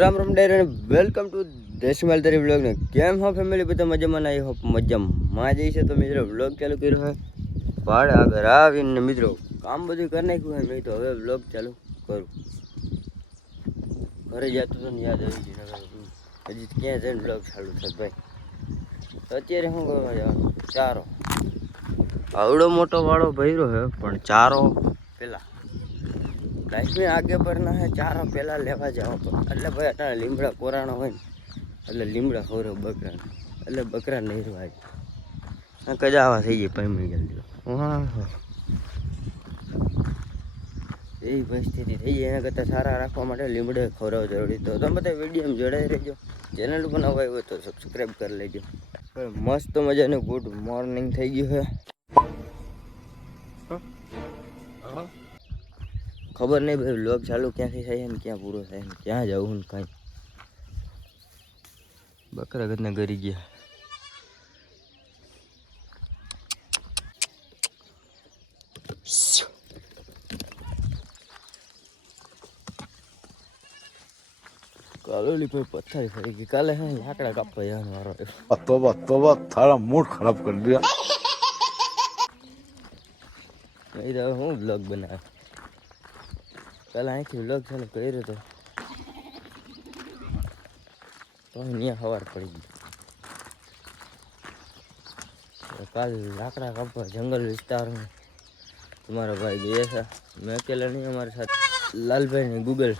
રામ રામ ડાયર અને welcome to દેશમાલ તારી vlog ને કેમ હો ફેમિલી બધા મજામાં ના હો મજામાં જઈ છે તો મિત્રો વ્લોગ ચાલુ કર્યો છે ભાડે આગળ આવીને મિત્રો કામ બધું કરી નાખ્યું હોય મેં તો હવે વ્લોગ ચાલુ કરું ઘરે જતું તો ને યાદ આવી ગયું હજી ક્યાં જઈને વ્લોગ ચાલુ થાય ભાઈ તો અત્યારે શું કરવા જવાનું ચારો આવડો મોટો વાળો ભર્યો છે પણ ચારો પેલા લાઈફ में आगे बढ़ना है चारा पहला लेवा जाओ એટલે ભાઈ અટાણે લીમડા કોરાણો હોય ને એટલે લીમડા ખોરો બકરા એટલે બકરા નહીં રવાય કજાવા થઈ જાય પૈમી જલ્દી હા એવી પરિસ્થિતિ થઈ જાય એના કરતાં સારા રાખવા માટે લીમડે ખોરાવ જરૂરી તો તમે બધા વિડીયોમાં જોડાઈ રહેજો ચેનલ પર નવા હોય તો સબસ્ક્રાઈબ કરી લેજો મસ્ત મજાનું ગુડ મોર્નિંગ થઈ ગયું છે ખબર નહીં ભાઈ વ્લોગ ચાલુ ક્યાંથી થાય ને ક્યાં પૂરો થાય ને ક્યાં જવું ને કાંઈ બકરા ગદના ગરી ગયા કાલોલી પર પથ્થર ફરી ગઈ કાલે હે લાકડા કાપવા જવાનો વારો तोबा तोबा थारा मूड खराब कर दिया નહીં તો હું વ્લોગ બનાવ કાલે અહીંથી વ્લોગ ચાલુ કર્યો તો અહીંયા સવાર પડી ગઈ કાલ લાકડા કાપવા જંગલ વિસ્તારમાં તમારા ભાઈ ગયા છે મેં અકેલા નહીં અમારી સાથે લાલભાઈ ને ગૂગલ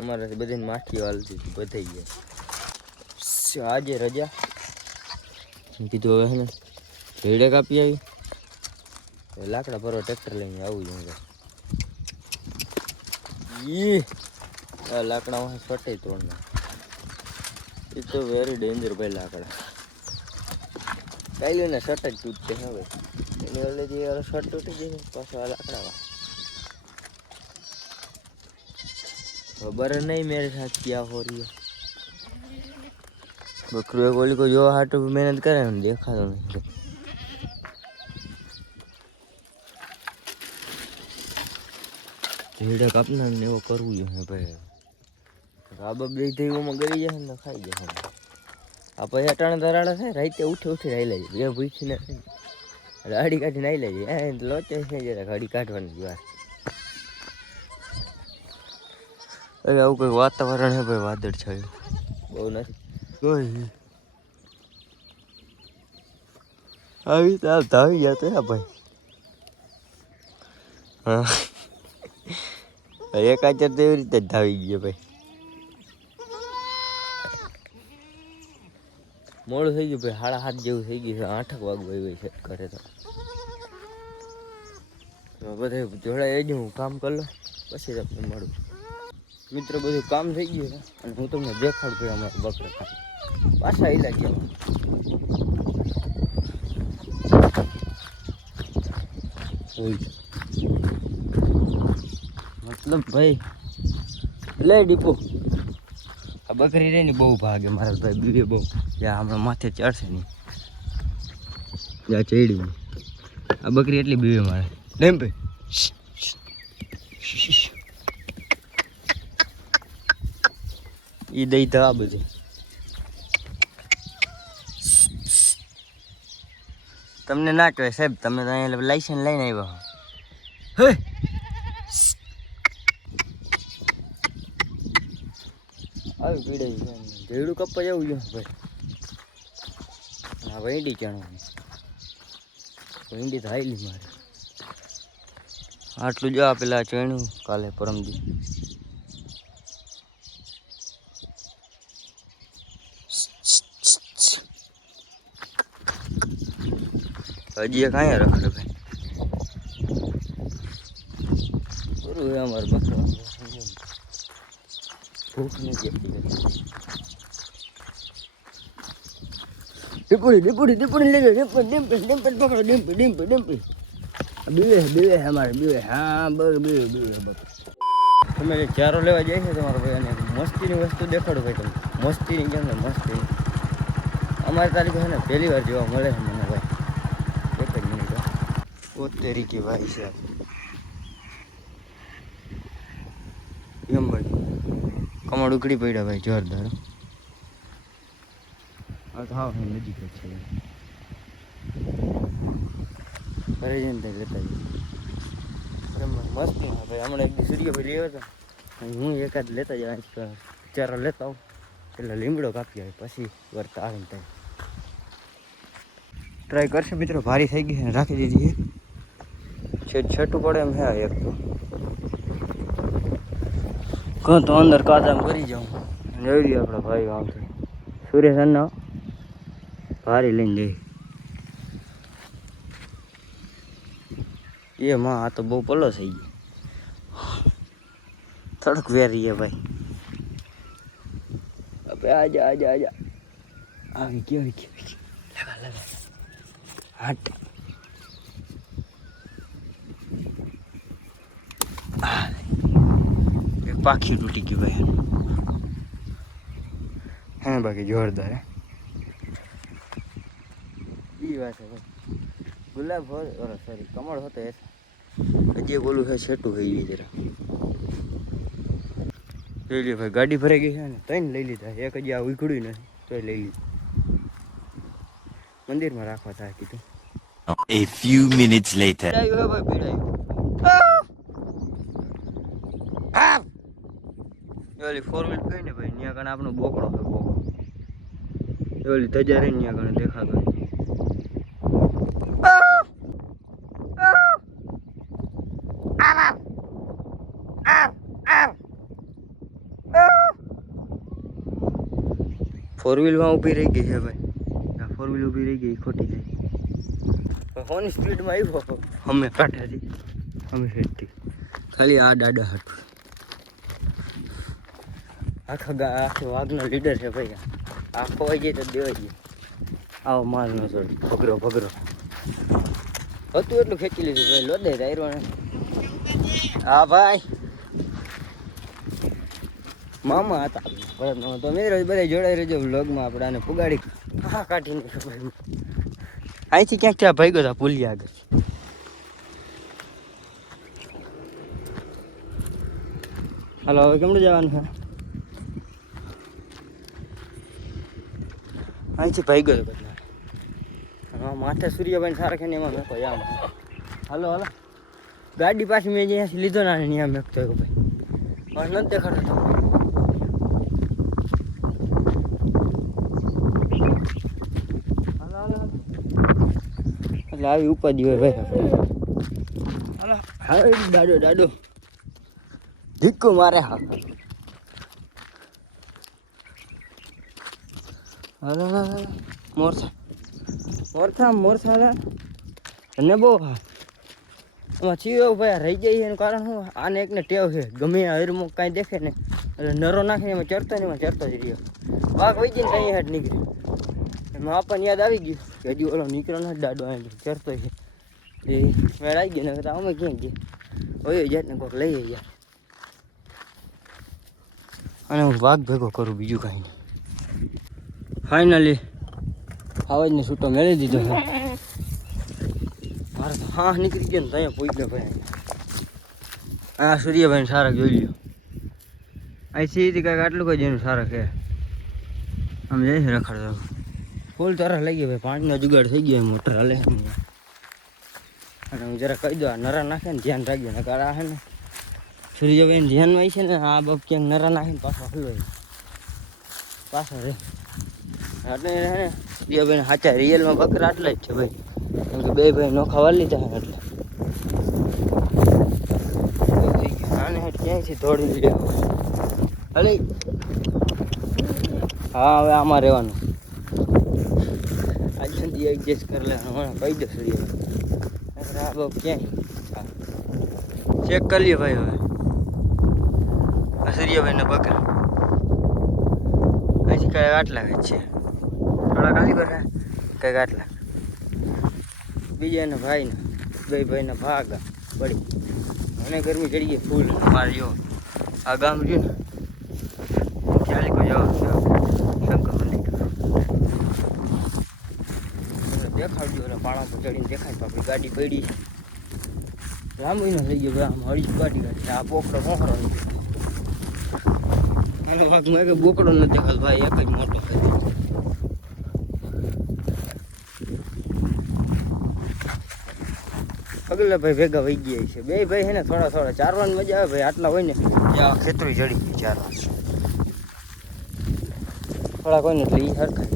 અમારા બધાને માઠીઓ હાલતી હતી બધાઈ ગયા આજે રજા કીધું હવે હે ને ભેડે કાપી આવી લાકડા ભરવા ટ્રેક્ટર લઈને આવું જોઈએ આ લાકડામાં ફટે ત્રણ એ તો વેરી ડેન્જર ભાઈ લાકડા કાંઈ ને શર્ટ જ તૂટશે હવે એની ઓલરેડી શર્ટ તૂટી જાય પાછો આ લાકડામાં खबर नहीं मेरे साथ क्या हो रही है बकरू एक गोली को जो हाथ मेहनत करे ना देखा तो नहीं झीड़ा कापना ने वो करવું જોઈએ ભાઈ રાબા બે થઈ ઓમાં ગરી જાય ને ખાઈ જાય આ પછી અટાણે દરાડા થાય રાતે ઉઠી રાઈ લેજે બે ભૂખી ને રાડી કાઢી નાઈ લેજે એ લોચે છે જરા ગાડી કાઢવાની વાત અરે આવું કોઈ વાતાવરણ હે ભાઈ વાદળ છાયું બહુ નથી કોઈ આવી તો ધાવી જતો હે ભાઈ હા એક આચર તો એવી રીતે જ ધાવી ગયો ભાઈ મોડું થઈ ગયું ભાઈ 7:30 જેવું થઈ ગયું છે 8 વાગવા હોય છે ઘરે તો બધા જોડાઈ જ હું કામ કરી લો પછી તમને મળું મિત્રો બધું કામ થઈ ગયું છે અને હું તમને દેખાડું ભાઈ અમારા બકરા પાછા આયલા ગયા મતલબ ભાઈ લે ડીપો આ બકરી રહી ને બહુ ભાગે મારા ભાઈ બીવે બહુ જ્યાં હમણાં માથે ચડશે નહીં જ્યાં ચડ્યું આ બકરી એટલી બીવે મારે ડેમ ભાઈ ઈ દઈ તો આ બધું તમને ના કહેવાય સાહેબ તમે તો અહીંયા લાઇસન્સ લઈને આવ્યા હે આવી પીડે ભેડું કપા જવું જોઈએ ભાઈ હા ભેંડી ચણવાની ભેંડી તો હાઈલી મારે આટલું જ પેલા ચણ્યું કાલે પરમદી હજી એક અહીંયા રખડે ભાઈ પૂરું અમારે બકરા ભૂખ નથી ડીપુડી લઈ ગયો ડિમ્પલ પકડો ડિમ્પલ બીવે અમારે બીવે હા બસ બીવે તમે ચારો લેવા જાય છે તમારો ભાઈ અને મસ્તીની વસ્તુ દેખાડો ભાઈ તમે મસ્તીની કેમ ને મસ્તી અમારી તારીખ છે ને પહેલી વાર જોવા મળે છે મને ભાઈ એક જ મિનિટ तेरी की भाई साहब एम भाई આમાં ઉકળી પડ્યા ભાઈ જોરદાર. હા તો હા નજીક જ છે ઘરે જઈને ત્યાં લેતા જઈએ. મસ્ત ભાઈ હમણાં એક સૂર્યભાઈ લેવા હતા હું એકાદ લેતા જાય ચારો લેતા આવું એટલે લીમડો કાપી આવે પછી વર્તા આવે ત્યાં ટ્રાય કરશે મિત્રો. ભારી થઈ ગઈ છે રાખી દીધી છે છઠ્ઠું પડે એમ હે એક તો કહું તો અંદર કાદામ કરી જાઉં જોઈ આપણા ભાઈ આવશે સુરેશ ભારી લઈને જઈ એ માં આ તો બહુ પલો થઈ ગયો થોડુંક વેરી છે ભાઈ. હવે આજા આજા આજા આવી ગયો લગા લગા હાટ એક પાખી તૂટી ગયું ભાઈ હે બાકી જોરદાર હે ઈ વાત છે ભાઈ. ગુલાબ હોય સોરી કમળ હોતો એ હજી એક ઓલું છે છેટું થઈ ગયું જરા લઈ લે ભાઈ. ગાડી ભરાઈ ગઈ છે ને ત્રણ લઈ લીધા એક હજી આ ઉઘડ્યું નથી તોય લઈ લીધું મંદિરમાં રાખવા થાય કીધું. A few minutes later. પીડાયું હે ભાઈ પીડાયું. ઓલી ફોર વ્હીલ ગઈ ને ભાઈ ત્યાં કણે આપણો બોકડો છે બોકડો ઓલી ધજા રહી ત્યાં કણે દેખાતો ફોર વ્હીલમાં ઊભી રહી ગઈ છે ભાઈ. આ ફોર વ્હીલ ઊભી રહી ગઈ ખોટી થઈ ફોન સ્પીડમાં આવ્યો અમે કાંઠાથી અમે હેઠથી ખાલી આ દાડા હતું આખો વાઘનો લીડર છે ભાઈ. આખો આવી જાય તો દેવાઈ જાય આવો માલ ન છોડ ભગરો ભગરો હતું એટલું ખેંચી લીધું ભાઈ લોદે તાયરો ને. હા ભાઈ મામા હતા તો મિત્રો બધા જોડાઈ રહેજો વ્લોગમાં આપણે આને પુગાડી હા કાઢી નાખ્યો ભાઈ. અહીંથી ક્યાંક ત્યાં ભાઈ ગયો હતા પુલિયા આગળ. હાલો હવે કેમનું જવાનું છે અહીંથી ભાઈ ગયો બધા હા માથે સૂર્યભાઈ સારા છે ને એમાં મેં કોઈ આમ હાલો હાલો ગાડી પાછી મેં જ્યાંથી લીધો ને ત્યાં મેકતો ભાઈ હવે નથી દેખાતો તો એટલે આવી ઉપાધિ હોય ભાઈ. હાલો હા દાડો દાડો ધીક્કો મારે હા હાલો મોરસા મોરસા મોરસા અને બહુ હા એમાં ચીયો ભાઈ રહી જાય એનું કારણ શું આને એકને ટેવ છે ગમે હરમો કાંઈ દેખે ને એટલે નરો નાખે એમાં ચડતો ને એમાં ચડતો જ રહ્યો વાઘ વહી જઈને ત્યાં હેઠ નીકળે એમાં આપણને યાદ આવી ગયું કે હજી ઓલો નીકળ્યો નથી દાડો અહીં ચડતો છે એ મેળ આવી ગયો ને અમે ક્યાં ગયા હોય જાત ને કોઈક લઈએ યાર અને હું વાઘ ભેગો કરું બીજું કાંઈ નહીં. ફાઇનલી આવાજને છૂટો મેળવી દીધો છે મારે તો હા નીકળી ગયો ને ત્યાં પૂછ્યો ભાઈ હા સૂર્યભાઈ સારા જોઈ લ્યો અહીંથી કાંઈક આટલું કોઈ જેનું સારા છે આમ જાય છે રખડતો ફૂલ તરફ લઈ ગયો ભાઈ પાણીનો જુગાડ થઈ ગયો મોટર હલે અને હું જરા કહી દઉં આ નરા નાખે ને ધ્યાન રાખજો ને કારણ છે ને સૂર્યભાઈ ધ્યાનમાં આવી છે ને આ બાપ ક્યાંક નરા નાખે ને પાછો હલવાય પાછો રે એટલે હે ને સૂર્યભાઈ સાચા રિયલમાં બકરા આટલા જ છે ભાઈ કેમ કે બે ભાઈ નોખા વાળી લીધા ને એટલે આને હેઠ ક્યાંયથી દોડી લે હલે હા હવે આમાં રહેવાનું આજ સુધી એડજસ્ટ કરી લે હમણાં કહી દો સૂર્યભાઈ આ બાપ ક્યાંય ચેક કરી લ્યો ભાઈ હવે આ સૂર્યભાઈને બકરા અહીંથી કંઈક આટલા જ છે થોડા ખાલી કરે કંઈક આટલા બીજાના ભાઈને બે ભાઈના ભાગા પડી મને ગરમી ચડી ગઈ ફૂલ મારે જો આ ગામ રહ્યું ને ચાલી કોઈ જવાનું શંકર મંદિર દેખાડજો એટલે પાણા પર ચડીને દેખાય તો આપણી ગાડી પડી છે લાંબી ન થઈ ગયો ભાઈ આમ હળી ગાડી આ પોકડો મોકરો આનો ભાગમાં એક બોકડો નથી દેખાતો ભાઈ, એક જ મોટો છે. અગલે ભાઈ ભેગા વહી ગયા છે બે ભાઈ છે ને, થોડા થોડા ચારવાની મજા આવે ભાઈ. આટલા હોય ને જ્યાં ખેતરી જડી ગઈ ચારવા, થોડા કોઈ ને એટલે એ હરખાય.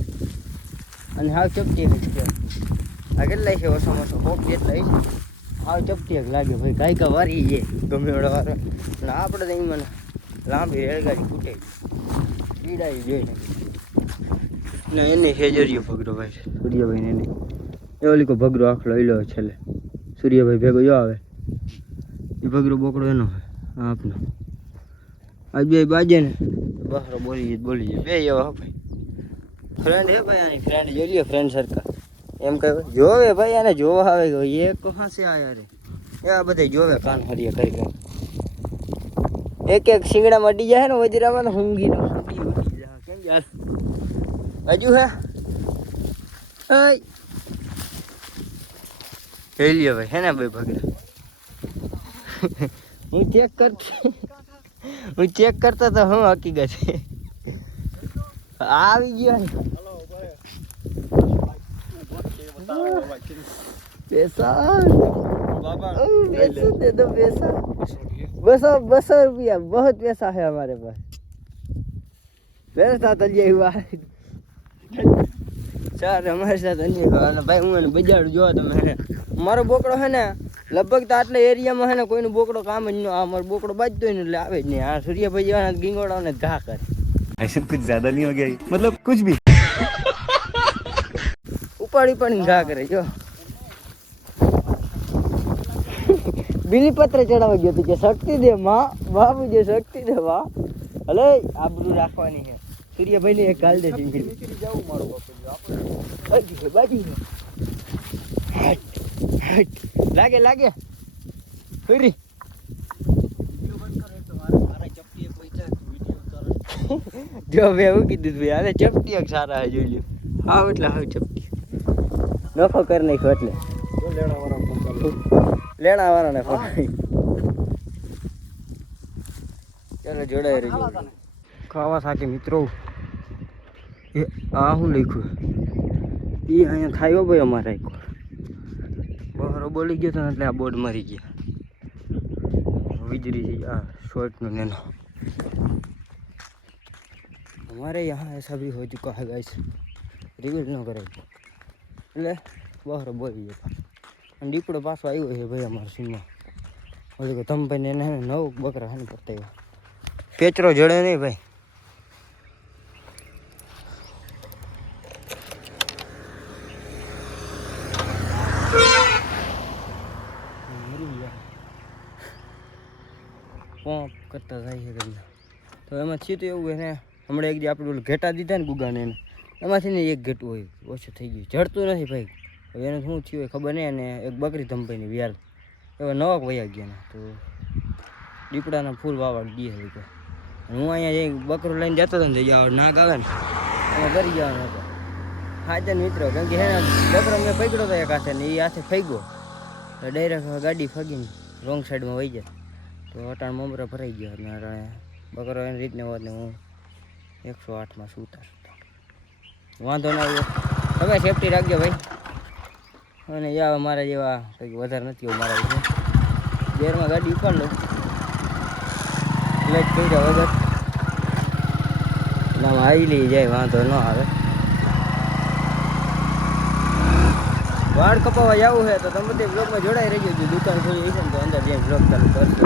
અને હાવ ચપટી છે આ કેટલાય છે ઓછામાં ઓછો હોક જેટલા છે. હાવ ચપટી લાગે ભાઈ, ગાયકા વારી છે ગમે એવડા વાર. અને આપણે તો એમાં લાંબી રેલગાડી ફૂટે પીડાઈ જોઈને ને એને હેજરીયો ભગડો ભાઈ સૂર્યભાઈ ને એ ઓલી કો ભગડો આખલો લો છેલ્લે સૂર્યભાઈ ભેગો જો આવે એ ભગડો બોકડો એનો હોય આપનો. આજ બે બાજે ને બહાર બોલી જાય બે એવા ભાઈ. ફ્રેન્ડ હે ભાઈ, આની ફ્રેન્ડ જોઈ લ્યો, ફ્રેન્ડ સર્કલ એમ કહે જોવે ભાઈ. આને જોવા આવે ગયો એ કહા છે આયા રે એ આ બધા જોવે કાન હરિયા કરી કરી. એક એક શિંગડા મટી જાય ને વજરામાં ઊંઘી નો ઉઠી જાય. કેમ યાર હજુ હે હેલિયો ભાઈ હે ને ભાઈ ભગડા. હું ચેક કરતો તો હું હકીકત આવી ગયો ને पैसा दे दो पैसा. 200 रुपया बहुत पैसा है हमारे पास. मेरे साथ अजय हुआ सर, हमारे साथ अजय हुआ भाई. હું બજાર જોવા તમે મારો બોકડો है ને લગભગ તો આટલા એરિયામાં है ને કોઈનો બોકડો કામ જ ન. આ મારો બોકડો બાજતો હોય ને એટલે આવે જ નહીં. આ સૂર્યભાઈ જેવાના ગીંગોડાઓને ઘા કરે. ऐसे कुछ ज्यादा नहीं हो गया, मतलब कुछ भी ઉપાડી પણ ઘા કરે જો. બીલીપત્ર ચડાવવા ગયો તું કે શક્તિ દે માં બાબુ, જે શક્તિ દે માં. હલે આબરૂ રાખવાની છે. સૂર્યભાઈ ને એક ગાલ દે છે બાજી. લાગે લાગે ફરી જો મેં એવું કીધું ભાઈ, આને ચપટી એક સારા હે જોઈ લ્યો. હાવ એટલે હાવ ચપટી નફો કરી નાખ્યો એટલે લેણા વાળાને ફોન. ચાલો જોડાઈ રહેજો. ખાવા સાથે મિત્રો એ આ શું લખ્યું એ અહીંયા થાય ભાઈ અમારે આખો બહાર બોલી ગયો હતો ને એટલે આ બોર્ડ મારી ગયા. વીજળી છે આ શોર્ટનો નેનો. हमारे यहाँ ऐसा भी हो चुका है गाइस, रिवील न करे એટલે બહાર બોલી ગયો. અને દીપડો પાછો આવ્યો છે ભાઈ અમારા સીમમાં. ઓલી કે તમે ભાઈ એને 9 બકરા હે ને પતાવ્યા. પેચરો જડે નહીં ભાઈ. પોપ કરતા જાય છે કરીને તો એમાં થયું તો એવું એને હમણાં એક દી આપણે ઓલું ઘેટા દીધા ને ગુગાને એને એમાંથી ને એક ઘેટું હોય ઓછું થઈ ગયું, જડતું નથી ભાઈ. હવે એને શું થયું હોય ખબર નહીં. અને એક બકરી ધંભાઈની વ્યાલ એવા નવાક વયા ગયા ને તો દીપડાના ફૂલ વાવાડ દે હવે કે. હું અહીંયા જઈ બકરું લઈને જતો હતો ને નાક આવે ને એમાં કરી જવાનો હતો. હાજર મિત્રો કેમ કે હે ને બકરો મેં પકડ્યો હતો એક હાથે ને એ હાથે ફેંક્યો તો ડાયરેક્ટ ગાડી ફગીને રોંગ સાઈડમાં વહી જાય તો અટાણ મમરા ભરાઈ ગયો. અને અટાણે બકરો એની રીતને હોત ને હું 108માં સુતા વાંધો ના આવ્યો. તમે સેફટી રાખજો ભાઈ. અને યા મારા જેવા કંઈક વધારે નથી એવું મારા વિશે. ગેરમાં ગાડી ઉપાડ લો ક્લચ કર્યા વગર આમ આવી લઈ જાય વાંધો ન આવે. વાળ કપાવવા જવું છે તો તમે તે બ્લોગમાં જોડાઈ રહેજો. જો દુકાન ખોલી હશે ને તો અંદર જઈને બ્લોગ ચાલુ કરશો.